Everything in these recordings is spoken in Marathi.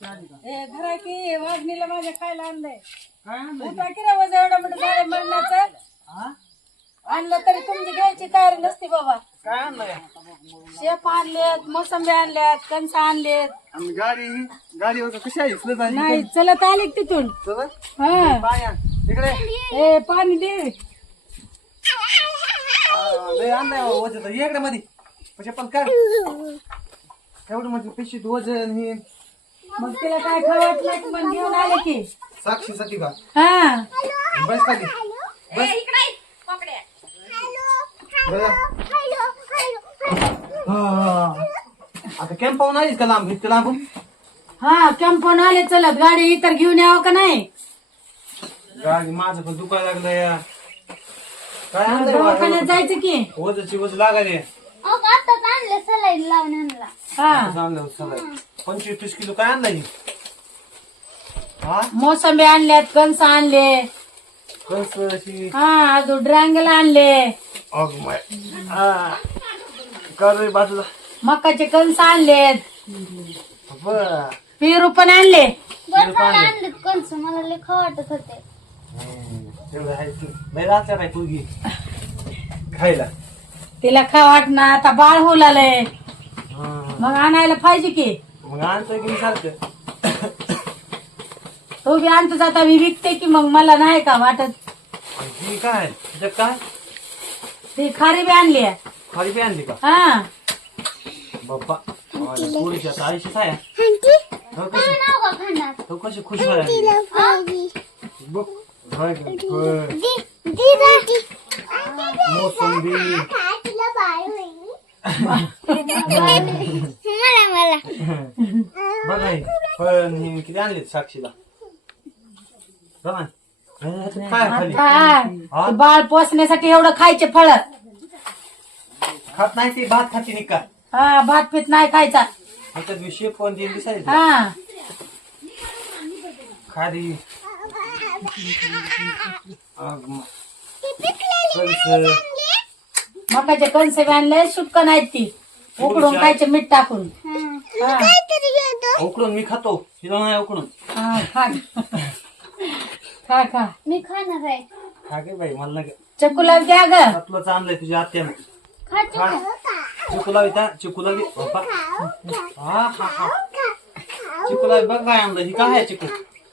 ए धरा की वाघणीला माझ्या खायला आणलंय? उठा की रे एवढं मरणाचं. हा? आणलं तरी तुमची घ्यायची तयारी नसती बाबा. शेप आणलेत मोसंबी आणल्यात कणस आणलेत. आणि गाडी कशी आहे? नाही चलत आले की तिथून. चला हा. पाय. इकडे. ए पाणी दे. आ, लय आणलंय हो, वजन. ये इकडे मध्ये म्हणजे पण काय एवढं म्हणजे पिशीत वजन हे. मग तिला काय खावत नाही घेऊन आले की. साक्षीसाठी का? हा. बस खाली. बस. हा. आता कॅम्प पाहून आलीस का लांब? इतकं लांबून? हा कॅम्पन आले. चलत गाडी इतर घेऊन यावं का नाही? गाडी माझं पण दुखायला लागलं या काय दवाखान्यात जायचं की. वजची वज लागायले. आताच आणलं सलाईन लावण्याला. हा. आणलं सगळं पंचवीस तीस किलो काय आणलं हा? मोसंबी आणल्यात कणस आणले. कस अशी हा अजून ड्रँगल आणले. अग माय. हा. कर रे बाजूला. मकाचे कणस आणलेत. बर. पेरू पण आणले. बरं मला आणलेत कणस. मला लय खाऊ वाटत होते. तेवढं आहे तू. लय राहत्या बाई तू घे. खायला. तिला खा वाटणार आता बाळ होऊ लागलंय. हा. मग आणायला पाहिजे की? मग आणतोय की मी सारखं? तो बी आणतो मी विकते की मग मला नाही का वाटत? ही काय? त्याच्यात काय? ती खारी बी आणली आहे. खाली बी आणली का? हा. बाप्पा पोरीच्या आता आहे. हो कशी? नाव का खाणार हो कशी खुश व्हायला बघ होय का? होय. मोसंबी. बघा हे. पण हे किती आणले साक्षीला बघा हे काय हा. ते बाळ पोसण्यासाठी एवढं खायचे फळ खात नाही ते भात खाते नाही का हा भात पीत नाही खायचा ह्याच्यात विषय पण ते दिसायचं हा खारी अग म- कणसं. मकाचे कणसे बी आणले सुटक नाहीत ती. उकडून खायचे मीठ टाकून. हा. उकडून मी खातो. तिला नाही उकडून. हा, खा. खा खा. मी खाणार आहे. खा गे बाई मला नाही चकुला घ्या ग. तुलाच आणलंय तुझ्या आत्यानं. खाते खा. चिकुला येता चिकुला बाप्पा हा हा हा. चिकुला बघ काय आणलं. ही काय आहे चिकू?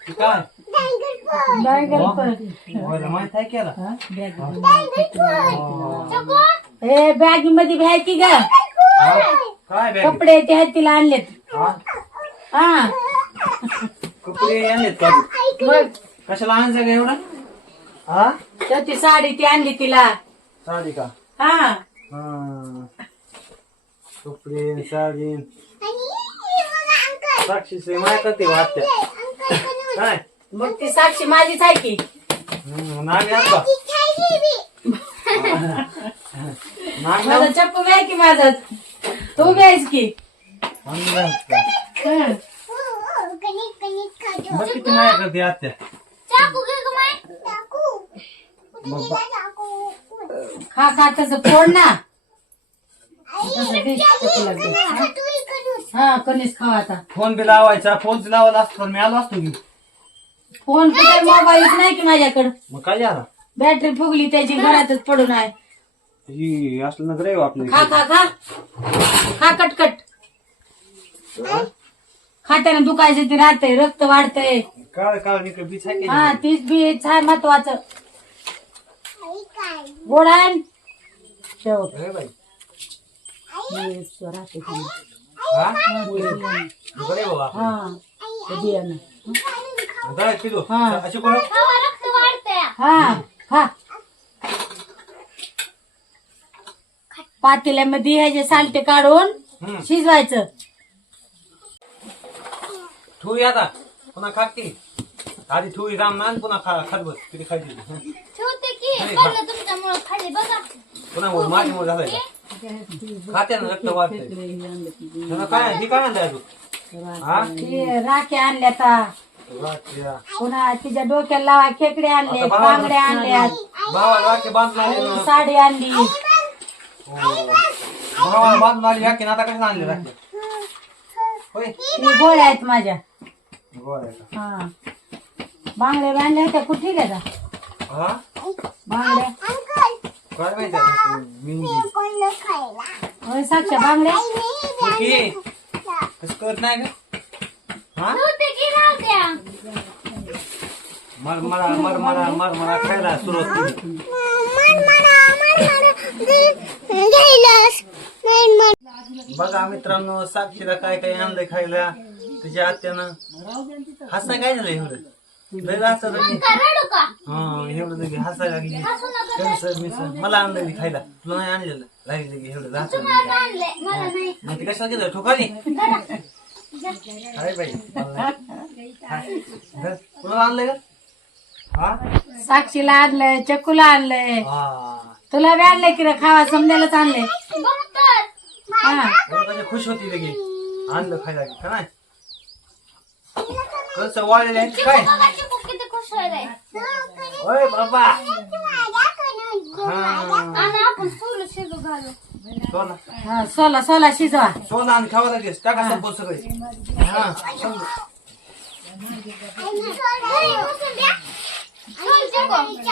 ही काय नाही गं पण. व्हायला माहीत आहे केला हा, बॅग. ए बॅगी मध्ये भ्याय की ग. काय बॅग? कपडे ते आहेत तिला आणलेत. हा? हा. कपडे आणलेत का? मग? कशाला आणायचं का एवढं? हा? तर ती साडी ती आणली तिला. साडी का? हा. हा. कपडे साडी. साक्षी से माहीत ते वाटत्या काय? मग ती साक्षी माझीच आहे की. हम्म, नाग माझा चप्पू घ्याय की माझा तू घ्यायच की. हं. बघ किती माया करते आत्या. खा खा तसं फोड ना. हा कणीस खावा आता. फोन बी लावायचा फोन बी लावायला असतो मी आलो असतो की फोन कुठे मोबाईल नाही की माझ्याकडं. मग काय झाला? बॅटरी फुगली त्याची घरातच पडून आहे. ही असलं ना ग्रेव आपलं खा खा खा. खा कटकट. खात्याने दुखायचं ते राहतंय रक्त वाढतंय. काळ काळ निकड बीच आहे हा तीच बी छान महत्वाचं. गोड? शेव. अरे बाई. हे राहते. हा? बरे बाबा. हा. ते बियाणं. जरा पिलो. हा. अशी कोण? खावा रक्त वाढतंय. हा खा पातेल्यामध्ये ह्याचे सालटे काढून शिजवायचं. ठेवूया आता. पुन्हा खा की. आधी ठेवू राम ना पुन्हा खा खात बस. किती खायची? ठेवते की. तुमच्यामुळे खाली बघा. पुन्हा झालाय. ना रक्त वाढतंय. त्यांना काय ही काय आणलंय अजून? हा? ते राख्या आणल्या आता. राख्या. पुन्हा तिच्या डोक्याला लावा खेकडे आणले आता भावाला- बांगड्या भावाला ना. साडी आणली. भावाला बांधून आली ना आता कशाला आणली राखी होय. गोळ्या आहेत माझ्या. गोळ्या हा. बांगड्या बांधल्या होत्या. कुठे गेल्या? हा? बांगड्या. काय माहिती आता तू मेहंदी होय साक्षा बांगड्या. ओके. कसं करत नाही का? हा? नव्हते की राहू द्या मरमरा मरमरा मरमरा खायला सुरुवात केली. बघा मित्रांनो साक्षीला काय काय आणलंय खायला? तुझ्या आत्यानं. हसा काय झालं एवढं? लय हसा हा एवढं लगे हसा. मला आणलं खायला. तुला नाही आणलेलं? लागली एवढं हसा मग ते कशाला गेलं? आणलंय का हा? साक्षीला आणलंय चक्कूला आणलंय. हा. तुला बी आणलंय की रे खावा समजायलाच आणलंय. बघ तर हा खुश होती लगे आणलं खायला का नाही कसं वाळलेलं आहे? काय? बघा चिकू किती खुश व्हायलाय ओय बाबा. हा. सोलू शिजू घालू. सोना. हा सोला सोला शिजवा. सोना आणि खावा लागेल टाका संपव सगळे. हा समजा सोल